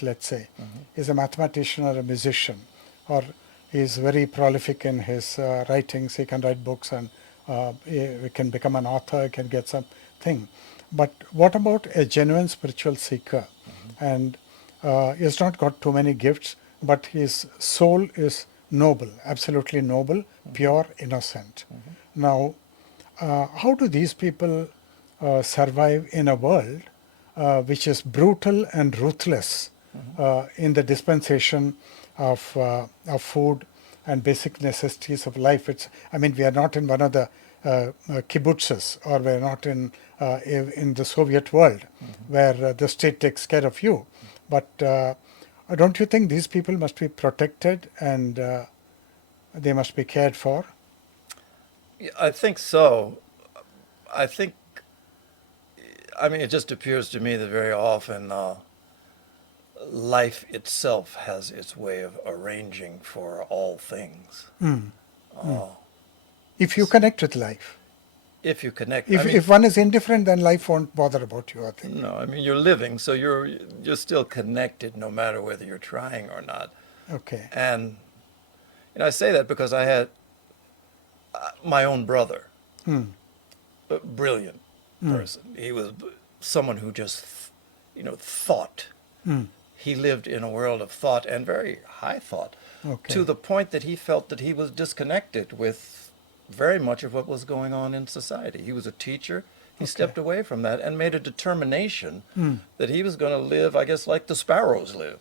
intellect, let's say, is a mathematician or a musician, or is very prolific in his writings, he can write books and he can become an author, he can get something. But what about a genuine spiritual seeker? And he's not got too many gifts, but his soul is noble, absolutely noble, pure, innocent. Now, how do these people survive in a world which is brutal and ruthless in the dispensation of food and basic necessities of life? We are not in one of the kibbutzes, or we're not in the Soviet world where the state takes care of you. But don't you think these people must be protected and they must be cared for? Yeah, I think so. I think, it just appears to me that very often life itself has its way of arranging for all things. If you connect with life. If you connect, If one is indifferent, then life won't bother about you, I think. no, you're living, so you're still connected no matter whether you're trying or not. Okay. And I say that because I had my own brother, a brilliant person. He was someone who just, thought. He lived in a world of thought, and very high thought, Okay. to the point that he felt that he was disconnected with very much of what was going on in society. He was a teacher. He stepped away from that and made a determination that he was going to live, I guess, like the sparrows live.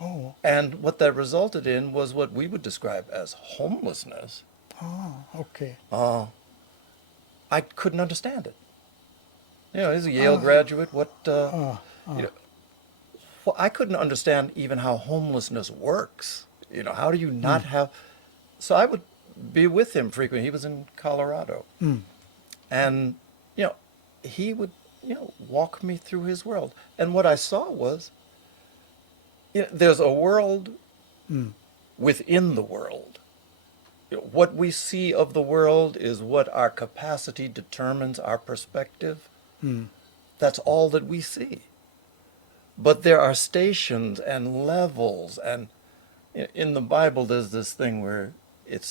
Oh, And what that resulted in was what we would describe as homelessness. okay. I couldn't understand it. He's a Yale graduate. Well, I couldn't understand even how homelessness works. How do you not have? So I would be with him frequently. He was in Colorado, and he would walk me through his world. And what I saw was, there's a world within the world. What we see of the world is what our capacity determines our perspective. That's all that we see. But there are stations and levels, and in the Bible there's this thing where it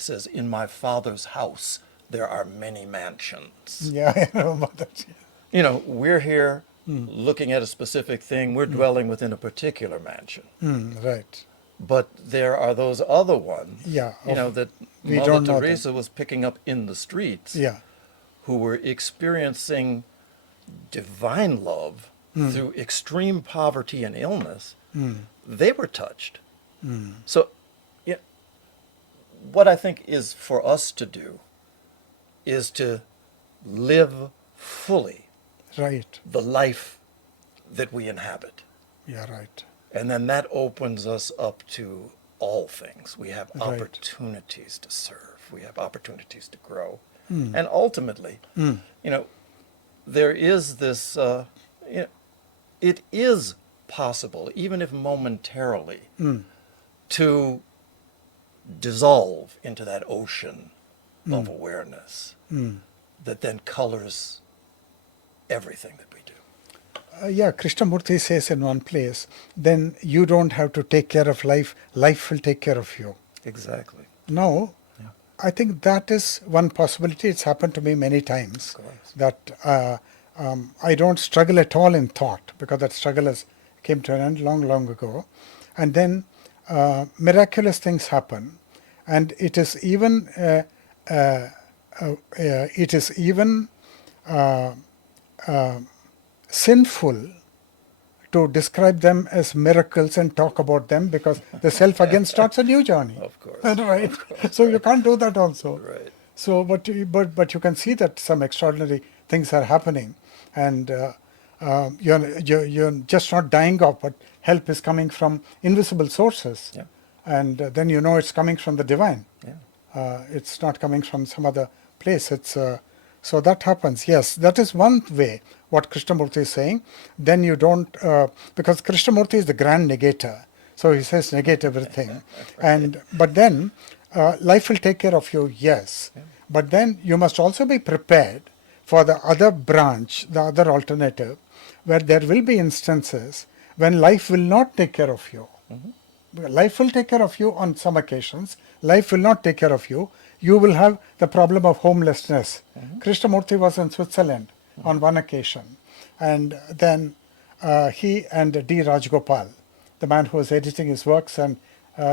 says, "In my Father's house there are many mansions." Yeah, I know about that. We're here looking at a specific thing. We're dwelling within a particular mansion. Right. But there are those other ones, Yeah, that we Mother don't know them. Teresa was picking up in the streets, Yeah. who were experiencing divine love through extreme poverty and illness. They were touched. So, what I think is for us to do is to live fully Right. the life that we inhabit. Yeah, right. And then that opens us up to all things. We have Right. opportunities to serve. We have opportunities to grow. And ultimately, there is this, it is possible, even if momentarily, to dissolve into that ocean of awareness that then colors everything that we do. Krishnamurti says in one place, then you don't have to take care of life, life will take care of you. Exactly. Now, I think that is one possibility. It's happened to me many times, Of course. that I don't struggle at all in thought, because that struggle came to an end long, long ago. And then miraculous things happen, and it is even sinful to describe them as miracles and talk about them, because the self again starts a new journey. Of course. Right. Of course. So you can't do that also. Right. So, but you can see that some extraordinary things are happening, and you're just not dying off, but help is coming from invisible sources, Yeah. and then it's coming from the divine. Yeah. It's not coming from some other place. So that happens. Yes, that is one way. What Krishnamurti is saying. Then you don't, because Krishnamurti is the grand negator. So he says negate everything, but then life will take care of you. Yes, but then you must also be prepared for the other branch, the other alternative, where there will be instances when life will not take care of you. Life will take care of you on some occasions. Life will not take care of you. You will have the problem of homelessness. Krishnamurti was in Switzerland on one occasion, and then he and D. Rajgopal, the man who was editing his works, and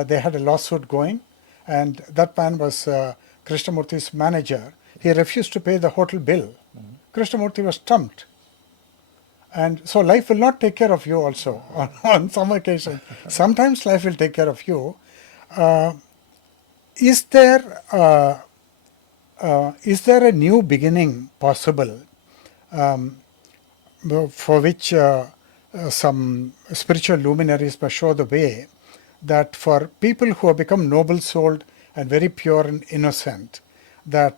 they had a lawsuit going, and that man was Krishnamurti's manager. He refused to pay the hotel bill. Krishnamurti was stumped. And so life will not take care of you also on some occasion. Sometimes life will take care of you. Is there a new beginning possible for which some spiritual luminaries must show the way, that for people who have become noble-souled and very pure and innocent, that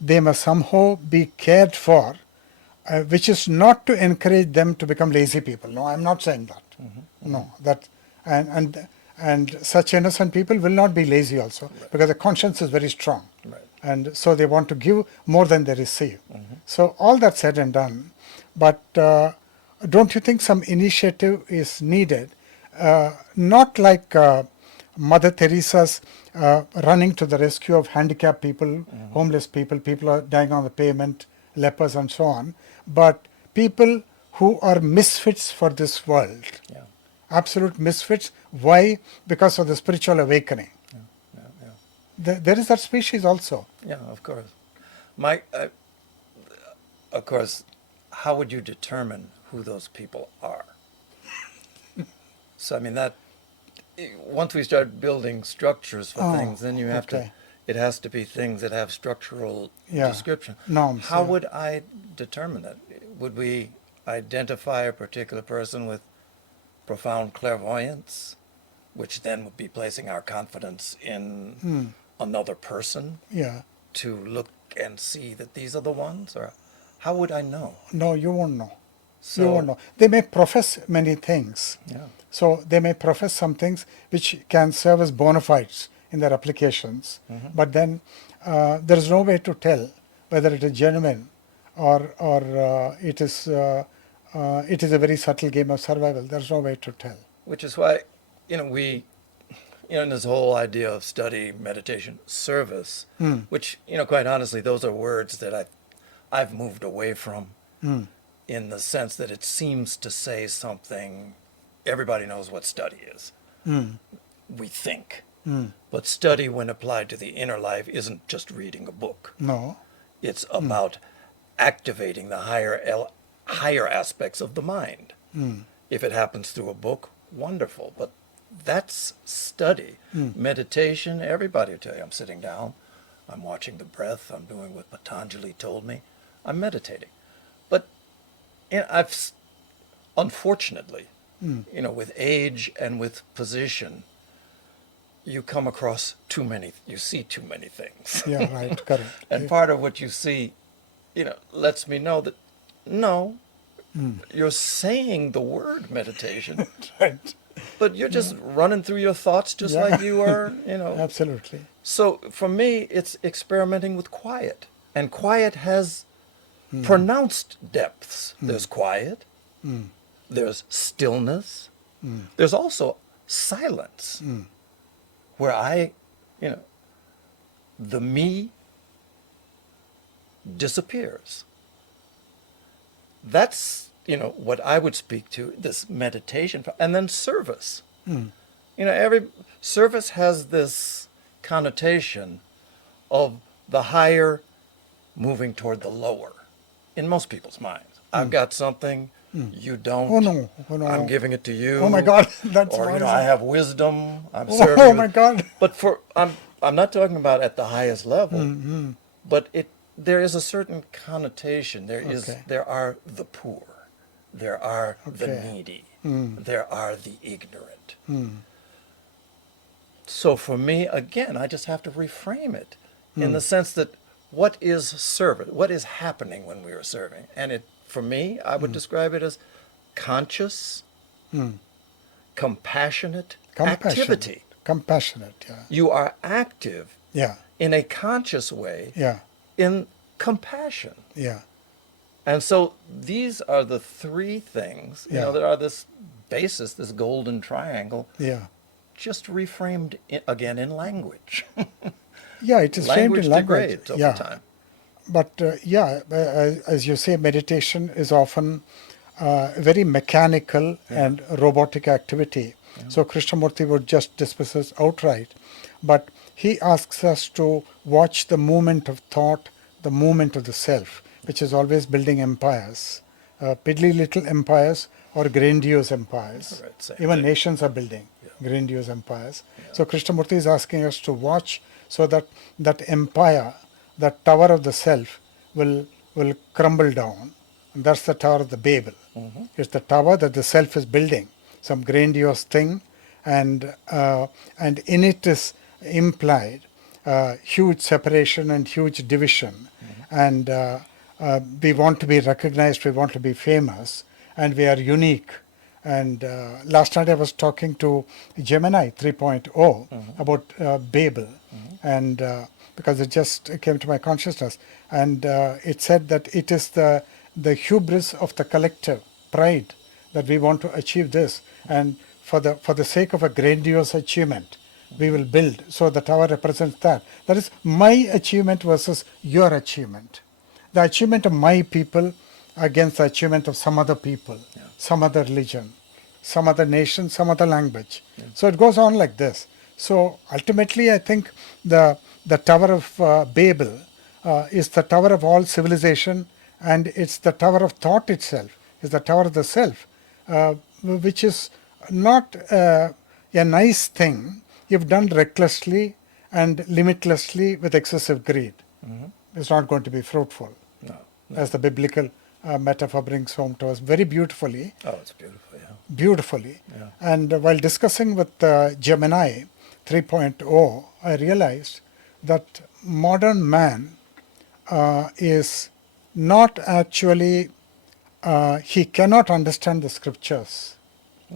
they must somehow be cared for, which is not to encourage them to become lazy people. No, I'm not saying that. No, that and such innocent people will not be lazy also, because the conscience is very strong, and so they want to give more than they receive. So all that said and done, but don't you think some initiative is needed? Not like Mother Teresa's running to the rescue of handicapped people, homeless people, people are dying on the pavement, lepers and so on, but people who are misfits for this world. Absolute misfits. Why? Because of the spiritual awakening. There is that species also. Yeah, of course. Of course, how would you determine who those people are? So, I mean, once we start building structures for things, then you have to, it has to be things that have structural description. Norms. How would I determine that? Would we identify a particular person with profound clairvoyance, which then would be placing our confidence in another person to look and see that these are the ones? Or how would I know? No, you won't know. So, you won't know. They may profess many things. So they may profess some things which can serve as bona fides in their applications, but then there is no way to tell whether it is genuine or it is a very subtle game of survival. There's no way to tell. Which is why, we, in this whole idea of study, meditation, service, which, quite honestly, those are words that I've moved away from in the sense that it seems to say something. Everybody knows what study is. We think. But study, when applied to the inner life, isn't just reading a book. No. It's about activating the higher aspects of the mind. If it happens through a book, wonderful. But that's study. Meditation, everybody will tell you, I'm sitting down, I'm watching the breath, I'm doing what Patanjali told me, I'm meditating. But unfortunately, with age and with position, you come across you see too many things. Yeah, right, correct. And part of what you see, lets me know that, no, you're saying the word meditation, Right. but you're just running through your thoughts just like you are, Absolutely. So for me, it's experimenting with quiet. And quiet has pronounced depths. There's quiet, there's stillness, there's also silence, where the me disappears. That's, what I would speak to, this meditation. And then service. Every service has this connotation of the higher moving toward the lower in most people's minds. I've got something, you don't. Oh no. I'm giving it to you. Oh my God, that's or wonderful. I have wisdom. I'm serving. Oh my God. But I'm not talking about at the highest level. But there is a certain connotation. There are the poor, there are the needy, there are the ignorant. So for me, again, I just have to reframe it in the sense that what is service? What is happening when we are serving? And for me, I would describe it as conscious, compassionate activity. Compassionate, yeah. You are active Yeah. in a conscious way, Yeah. in compassion. Yeah. And so these are the three things, Yeah. there are this basis, this golden triangle, Yeah. just reframed again in language. Yeah, it is framed in Language language. degrades over Yeah. time. But as you say, meditation is often very mechanical Yeah. and robotic activity. So Krishnamurti would just dismiss us outright. But he asks us to watch the movement of thought, the movement of the self, which is always building empires, piddly little empires or grandiose empires. Right, same Even thing. nations are building Yeah. grandiose empires. Yeah. So Krishnamurti is asking us to watch so that that empire, that tower of the self, will crumble down. And that's the tower of the Babel. It's the tower that the self is building, some grandiose thing, and in it is implied huge separation and huge division, and we want to be recognized, we want to be famous, and we are unique. And last night I was talking to Gemini 3.0 about Babel, and because it just came to my consciousness, and it said that it is the hubris of the collective pride that we want to achieve this, and for the sake of a grandiose achievement, we will build. So the tower represents that. That is my achievement versus your achievement. The achievement of my people against the achievement of some other people, some other religion, some other nation, some other language. So it goes on like this. So ultimately, I think the Tower of Babel is the tower of all civilization, and it's the tower of thought itself, is the tower of the self, which is not a nice thing if done recklessly and limitlessly with excessive greed. It's not going to be fruitful, No. as the biblical metaphor brings home to us very beautifully. Oh, it's beautiful, yeah. Beautifully. Yeah. And while discussing with Gemini 3.0, I realized that modern man is not actually, he cannot understand the scriptures.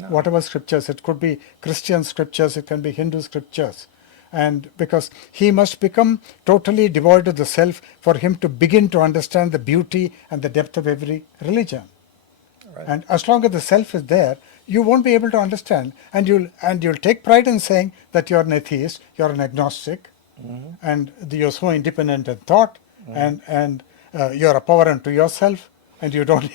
Whatever scriptures, it could be Christian scriptures, it can be Hindu scriptures. And because he must become totally devoid of the self for him to begin to understand the beauty and the depth of every religion. Right. And as long as the self is there, you won't be able to understand, and you'll take pride in saying that you're an atheist, you're an agnostic, and you're so independent in thought, and you're a power unto yourself, and you don't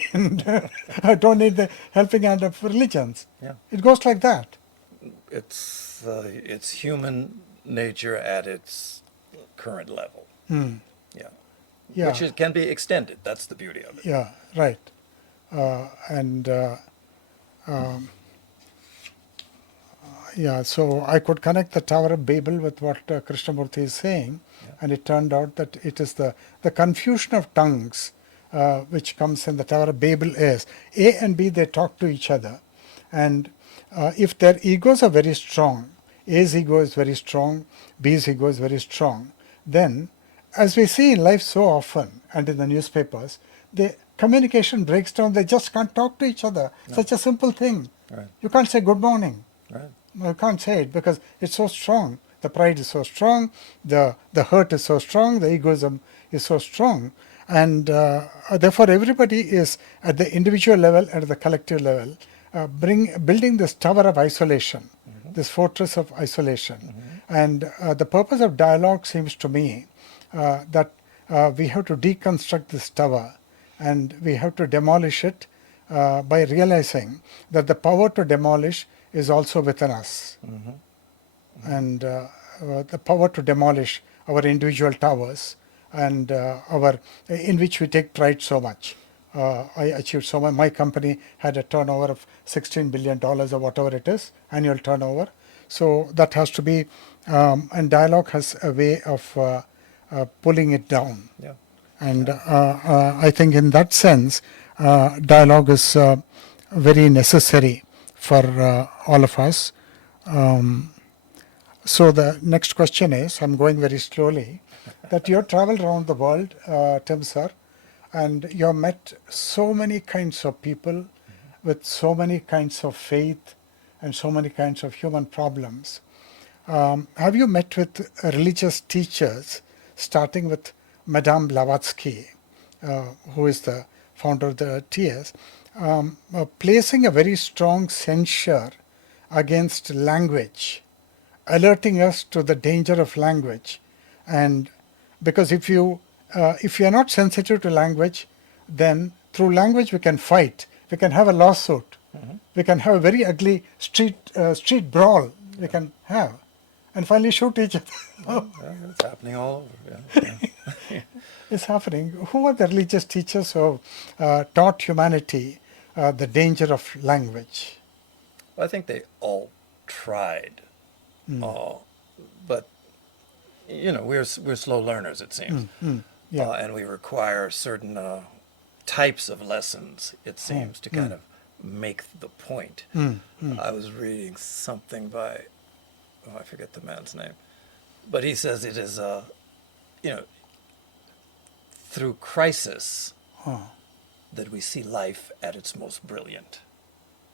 don't need the helping hand of religions. Yeah. It goes like that. It's human nature at its current level. Yeah. Yeah. Which can be extended. That's the beauty of it. Yeah, right. And yeah, so I could connect the Tower of Babel with what Krishnamurti is saying, and it turned out that it is the confusion of tongues which comes in the Tower of Babel is A and B, they talk to each other, and if their egos are very strong, A's ego is very strong, B's ego is very strong, then, as we see in life so often and in the newspapers, the communication breaks down, they just can't talk to each other. Such a simple thing. Right. You can't say good morning. Right. You can't say it because it's so strong. The pride is so strong, the hurt is so strong, the egoism is so strong. And therefore everybody is at the individual level and at the collective level building this tower of isolation, this fortress of isolation. And the purpose of dialogue seems to me that we have to deconstruct this tower, and we have to demolish it by realizing that the power to demolish is also within us. And the power to demolish our individual towers and in which we take pride so much. I achieved so much. My company had a turnover of $16 billion or whatever it is, annual turnover. So that has to be, and dialogue has a way of pulling it down. Yeah. And I think in that sense, dialogue is very necessary for all of us. So the next question is, I'm going very slowly, that you travel around the world, Tim sir, and you have met so many kinds of people with so many kinds of faith and so many kinds of human problems. Have you met with religious teachers, starting with Madame Blavatsky, who is the founder of the TS, placing a very strong censure against language, alerting us to the danger of language. And because if you are not sensitive to language, then through language we can fight, we can have a lawsuit, we can have a very ugly street brawl, we can have, and finally shoot each other. Well, it's happening all over. Yeah. It's happening. Who are the religious teachers who taught humanity the danger of language? I think they all tried, but we're slow learners, it seems, Yeah. and we require certain types of lessons, it seems, to kind of make the point. I was reading something by, I forget the man's name, but he says it is, through crisis that we see life at its most brilliant.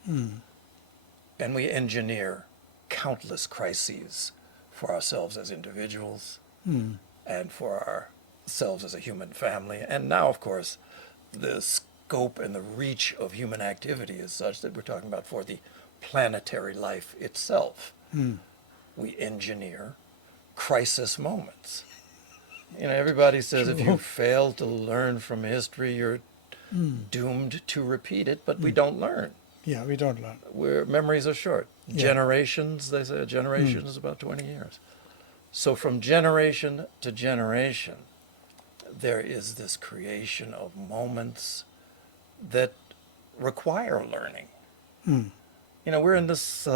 And we engineer countless crises for ourselves as individuals and for ourselves as a human family. And now, of course, the scope and the reach of human activity is such that we're talking about for the planetary life itself. We engineer crisis moments. Everybody says if you fail to learn from history, you're doomed to repeat it, but we don't learn. Yeah, we don't learn. Memories are short. Yeah. Generations, they say a generation is about 20 years. So from generation to generation, there is this creation of moments that require learning. We're in this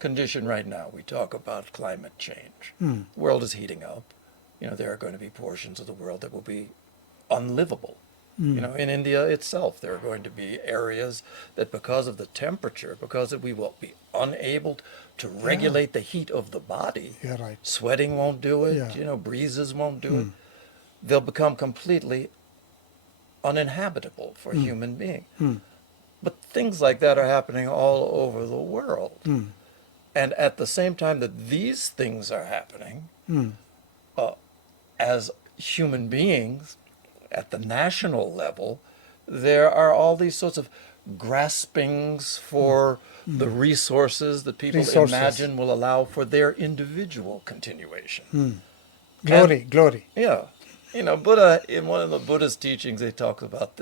condition right now. We talk about climate change. The world is heating up. There are going to be portions of the world that will be unlivable. In India itself, there are going to be areas that because of the temperature, because we will be unable to regulate the heat of the body, You're right. sweating won't do it, Yeah. breezes won't do it, they'll become completely uninhabitable for a human being. But things like that are happening all over the world. And at the same time that these things are happening, as human beings, at the national level, there are all these sorts of graspings for the resources that people imagine will allow for their individual continuation. Glory. Yeah. Buddha, in one of the Buddhist teachings, he talks about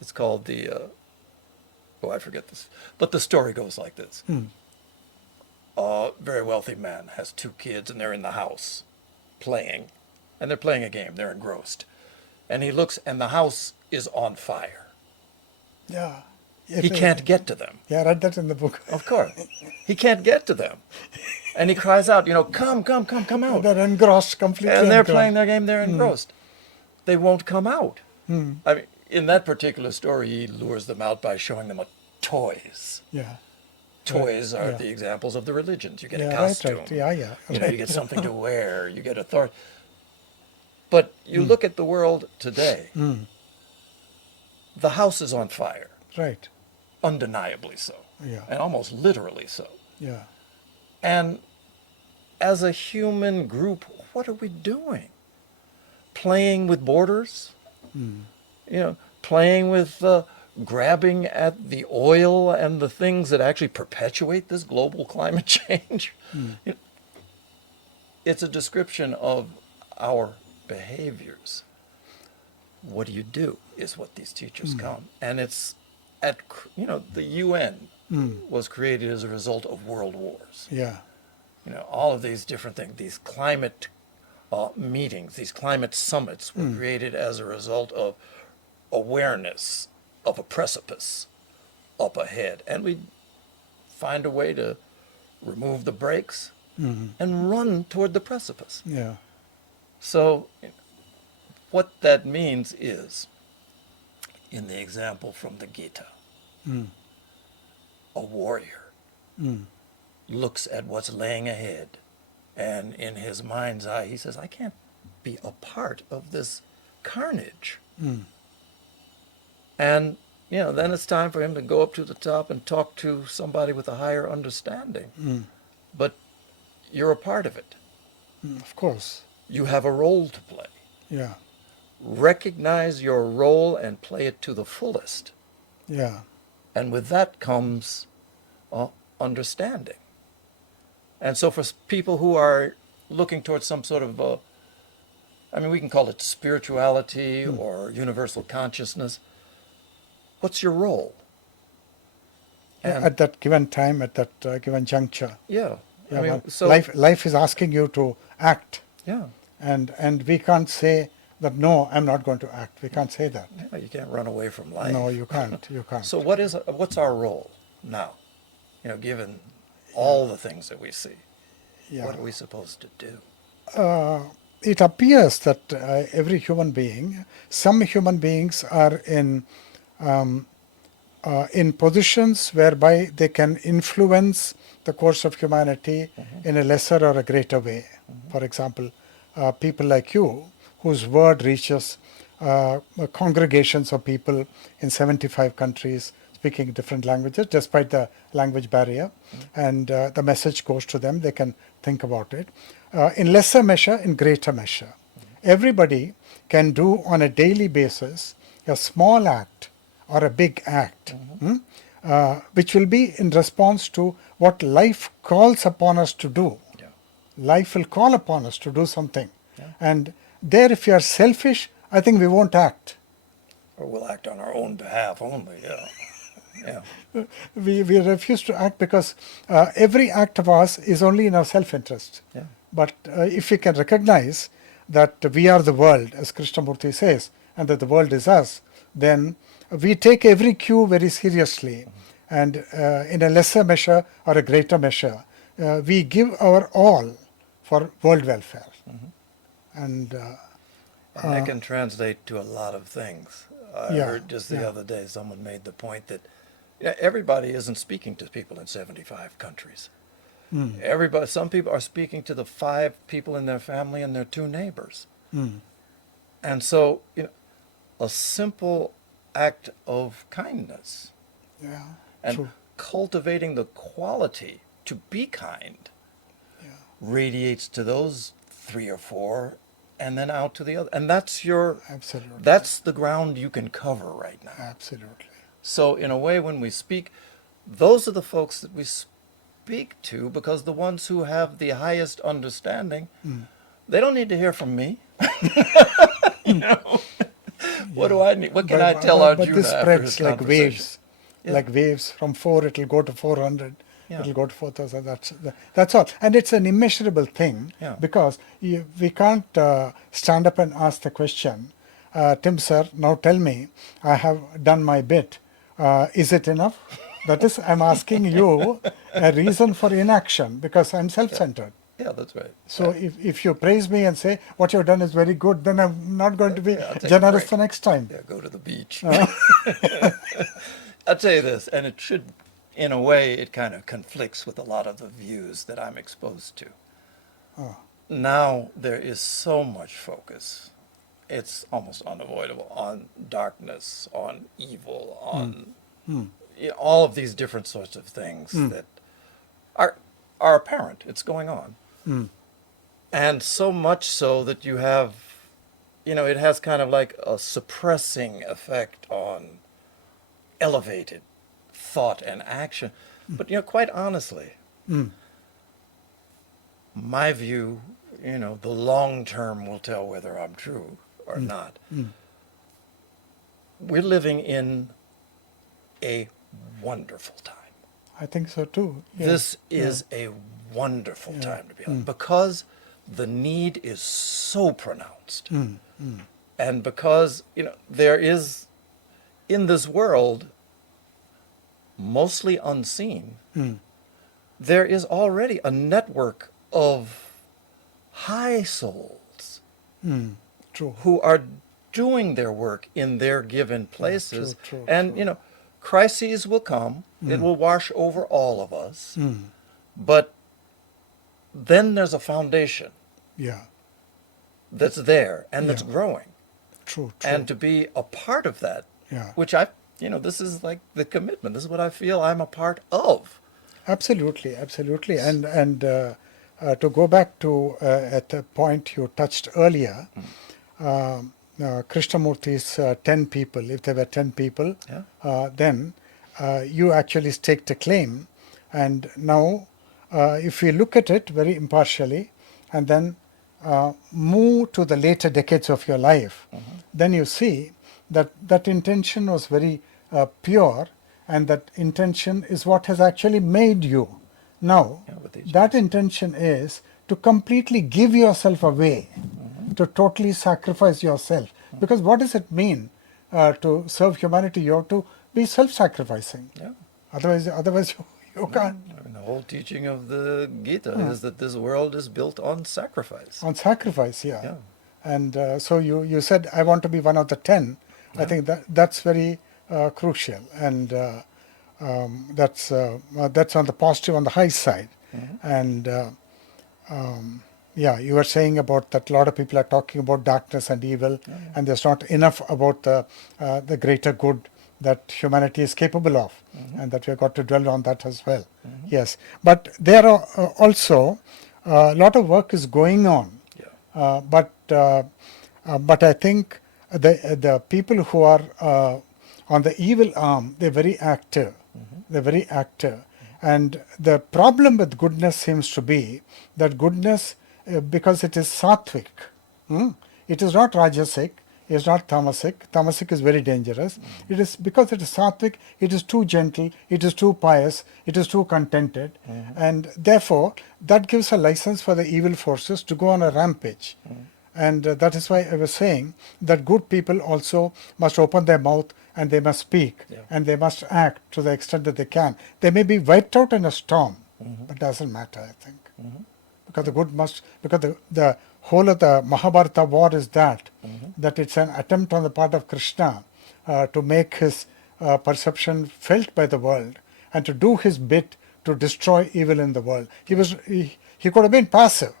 it's called I forget this, but the story goes like this. A very wealthy man has 2 kids and they're in the house playing, and they're playing a game, they're engrossed. And he looks and the house is on fire. Yeah. He can't get to them. Yeah, I read that in the book. Of course. He can't get to them. And he cries out, come out. They're engrossed, completely And they're engrossed. playing their game, they're engrossed. They won't come out. I mean, in that particular story, he lures them out by showing them toys. Yeah. Toys are Yeah. the examples of the religions. You get a Yeah, costume. right. Yeah. You get something to wear. You get authority. But you look at the world today, the house is on fire. Right. Undeniably so. Yeah. And almost literally so. Yeah. And as a human group, what are we doing? Playing with borders? Playing with grabbing at the oil and the things that actually perpetuate this global climate change? It's a description of our behaviors. What do you do is what these teachers come. And it's the UN was created as a result of world wars. Yeah. All of these different things, these climate meetings, these climate summits were created as a result of awareness of a precipice up ahead. And we find a way to remove the brakes and run toward the precipice. Yeah. So what that means is, in the example from the Gita, a warrior looks at what's laying ahead, and in his mind's eye, he says, I can't be a part of this carnage. And, then it's time for him to go up to the top and talk to somebody with a higher understanding. But you're a part of it. Of course. You have a role to play. Yeah. Recognize your role and play it to the fullest. Yeah. And with that comes understanding. And so for people who are looking towards some sort of, I mean, we can call it spirituality or universal consciousness, what's your role? Yeah, And at that given time, at that given juncture. yeah, I Yeah, mean, well, so, life is asking you to act, yeah, and we can't say that no, I'm not going to act. We can't say that. yeah, you can't run away from No, life. you can't. You can't. So what's our role now? Given Yeah, all the things that we see, yeah. what are we supposed to do? It appears that every human being, some human beings are in positions whereby they can influence the course of humanity in a lesser or a greater way. For example, people like you, whose word reaches congregations of people in 75 countries speaking different languages, despite the language barrier, and the message goes to them, they can think about it. In lesser measure, in greater measure. Everybody can do on a daily basis a small act or a big act, which will be in response to what life calls upon us to do. Yeah, Life will call upon us to do something. yeah. And there, if you are selfish, I think we won't act. Or we'll act on our own behalf only. Yeah, yeah, We refuse to act because every act of ours is only in our self-interest. yeah. But if we can recognize that we are the world, as Krishnamurti says, and that the world is us, then we take every cue very seriously. And in a lesser measure or a greater measure, we give our all for world welfare. And And that can translate to a lot of things. I yeah, heard just the yeah, other day someone made the point that everybody isn't speaking to people in 75 countries. Everybody, some people are speaking to the 5 people in their family and their 2 neighbors. And so, a simple act of kindness yeah, and true. cultivating the quality to be kind radiates to those 3 or 4 and then out to the other. And Absolutely, that's the ground you can cover right now. absolutely. So in a way, when we speak, those are the folks that we speak to, because the ones who have the highest understanding, they don't need to hear from me. you know? What do I need? What can I tell But Arjuna this after his spreads like conversation? waves, Yeah, like waves. From 4, it'll go to 400, yeah, it'll go to 4,000. That's all. And it's an immeasurable thing yeah. because we can't stand up and ask the question, Tim sir, now tell me, I have done my bit. Is it enough? That is, I'm asking you a reason for inaction because I'm self-centered. Yeah, that's right. So if you praise me and say what you've done is very good, then I'm not going to be Yeah, I'll take a generous break. the next time. Yeah, go to the beach. I'll tell you this, and it should, in a way, it kind of conflicts with a lot of the views that I'm exposed to. Oh, Now there is so much focus, it's almost unavoidable, on darkness, on evil, on all of these different sorts of things that are apparent. It's going on. And so much so that you have, it has kind of like a suppressing effect on elevated thought and action. But, quite honestly, my view, the long term will tell whether I'm true or not. We're living in a wonderful time. I think so too. Yeah. This is a wonderful time to be alive because the need is so pronounced. And because, there is in this world, mostly unseen, there is already a network of high souls True. who are doing their work in their given places. true, And, true. crises will come. It will wash over all of us. But then there's a foundation Yeah. that's there and that's Yeah. growing. True. And to be a part of that, Yeah. which this is like the commitment. This is what I feel I'm a part of. Absolutely. Absolutely. And to go back to at a point you touched earlier, Krishnamurti's 10 people, if there were 10 people, Yeah. then you actually staked a claim. And now, if we look at it very impartially and then move to the later decades of your life, then you see that that intention was very pure, and that intention is what has actually made you. Now, Yeah, with each that person. intention is to completely give yourself away, to totally sacrifice yourself. Because what does it mean to serve humanity? You have to be self-sacrificing. Yeah. Otherwise you can't. I mean, the whole teaching of the Gita is that this world is built on sacrifice. On sacrifice, yeah. Yeah. And so you said, I want to be one of the 10. I Yeah. think that's very crucial. And that's on the positive, on the high side. And yeah, you were saying about that a lot of people are talking about darkness and evil, and there's not enough about the greater good that humanity is capable of, and that we've got to dwell on that as well. Yes, but there are also a lot of work is going on, Yeah. but I think the people who are on the evil arm, they're very active. They're very active. And the problem with goodness seems to be that goodness, because it is sattvic, it is not rajasic, it is not tamasic. Tamasic is very dangerous. It is because it is sattvic, it is too gentle, it is too pious, it is too contented, and therefore that gives a license for the evil forces to go on a rampage. And that is why I was saying that good people also must open their mouth and they must speak, Yeah. and they must act to the extent that they can. They may be wiped out in a storm, but doesn't matter, I think. Because the good must, because the whole of the Mahabharata war is that it's an attempt on the part of Krishna to make his perception felt by the world and to do his bit to destroy evil in the world. He could have been passive,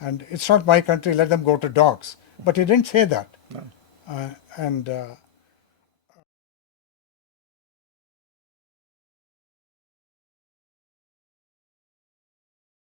and it's not my country, let them go to dogs. But he didn't say that. No. And